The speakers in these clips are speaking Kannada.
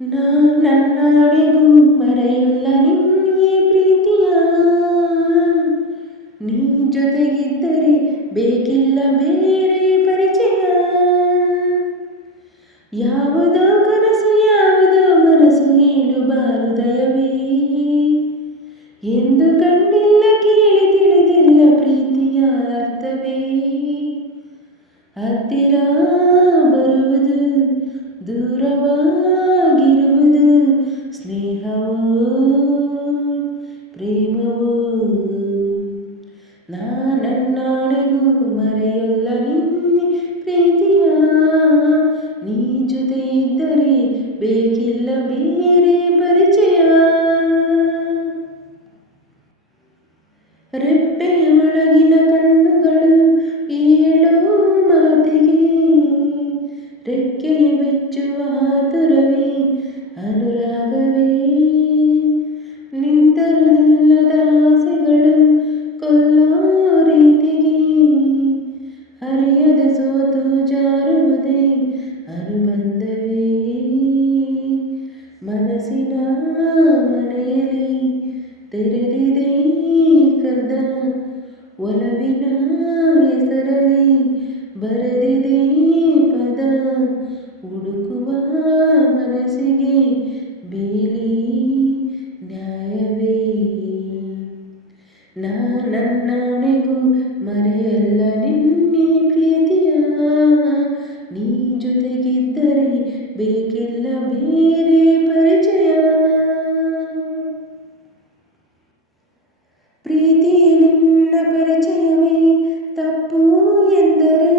ನನ್ನಡೆಗೂ ಮರೆಯಲ್ಲ ನಿನ್ನೆ ಪ್ರೀತಿಯ ನೀ ಜೊತೆಗಿದ್ದರೆ ಬೇಕಿಲ್ಲ ಬೇರೆ ಪರಿಚಯ ಯಾವುದೋ ಕನಸು ಯಾವುದೋ ಮನಸ್ಸು ಹೇಳಬಾರು ದಯವೇ ಎಂದು ಕಂಡಿಲ್ಲ ಕೇಳಿ ತಿಳಿದಿಲ್ಲ ಪ್ರೀತಿಯ ಅರ್ಥವೇ ಹತ್ತಿರ ಬರುವುದು ದೂರವಾಗಿರುವುದು ಸ್ನೇಹವೋ ಪ್ರೇಮವೋ ನನ್ನಡೆಗೂ ಮರೆಯಲ್ಲ ನಿನ್ನೆ ಪ್ರೀತಿಯ ನೀ ಜೊತೆ ಇದ್ದರೆ ಬೇಕಿಲ್ಲ ಬೇರೆ ಪರಿಚಯ ರೆಪ್ಪೆಯ ಒಳಗಿನ ಕಣ್ಣುಗಳು ಹೇಳೋ ಮಾತಿಗೆ ರೆಕ್ಕೆಯ ಬಿಚ್ಚುವ ಆತುರವೇ ಅನುರಾಗವೇ ನಿಂತರು ನಿಲ್ಲದ ಆಸೆಗಳು ಕೊಲ್ಲೋ ರೀತಿಗೆ ಹರಿಯದ ಸೋತು ಜಾರುವುದೇ ಅನುಬಂಧವೇ ಮನಸ್ಸಿನ ಮನೆಯಲ್ಲಿ ತೆರೆದಿದೆ ಕದ ಒಲವಿನ ಹೆಸರಲ್ಲಿ ಬರೆದಿದೆ ಪದ ಹುಡುಕುವ ಮನಸ್ಸಿಗೆ ಬೇಲಿ ನ್ಯಾಯವೇ ನನ್ನಡೆಗೂ ಮರೆಯಲ್ಲ ನಿನ್ನೆ ಪ್ರೀತಿಯ ನೀ ಜೊತೆಗಿದ್ದರೆ ಬೇಕಿಲ್ಲ ಬೇರೆ ಪರಿಚಯ ಪ್ರೀತಿ ನಿನ್ನ ಪರಿಚಯವೇ ತಪ್ಪು ಎಂದರೆ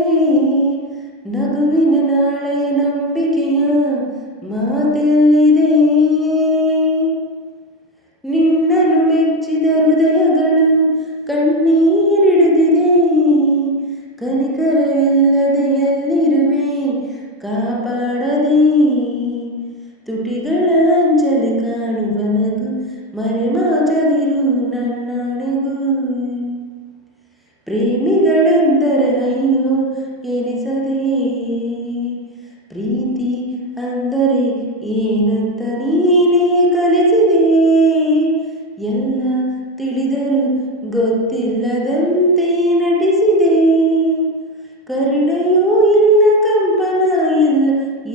ನಗುವಿನ ನಾಳೆ ನಂಬಿಕೆಯ ಮಾತೆಲ್ಲಿದೆ ನಿನ್ನನ್ನು ಮೆಚ್ಚಿದ ಹೃದಯಗಳು ಕಣ್ಣೀರಿಡುತ್ತಿದೆ ಕನಿಕರವಿಲ್ಲದೆ ಎಲ್ಲಿರುವೆ ಕಾಪಾಡದೆ ತುಟಿಗಳ ಅಂಚಲಿ ಕಾಣುವ ನಗು ಮರೆಮಾಚದಿರು ನನ್ನಡೆಗೂ ಪ್ರೇಮಿಗಳೆಂದರೆ ಅಯ್ಯೋ ಎನಿಸದೆ ಪ್ರೀತಿ ಅಂದರೆ ಏನಂತ ನೀನೇ ಕಲಿಸಿದೆ ಎಲ್ಲ ತಿಳಿದರೂ ಗೊತ್ತಿಲ್ಲದಂತೆ ನಟಿಸಿದೆ ಕರುಣೆಯೂ ಇಲ್ಲ ಕಂಪನ ಇಲ್ಲ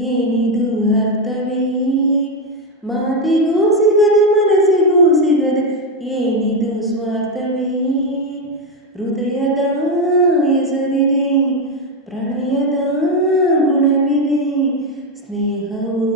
ಏನಿದು ಅರ್ಥವೇ ಮಾತಿಗೂ ಸಿಗದೆ ಮನಸ್ಸಿಗೂ ಸಿಗದೆ ಏನಿದು ಸ್ವಾರ್ಥವೇ ಹೃದಯದ ಹೆಸರಿದೆ ಪ್ರಣಯದ ಗುಣವಿದೆ ಸ್ನೇಹವೂ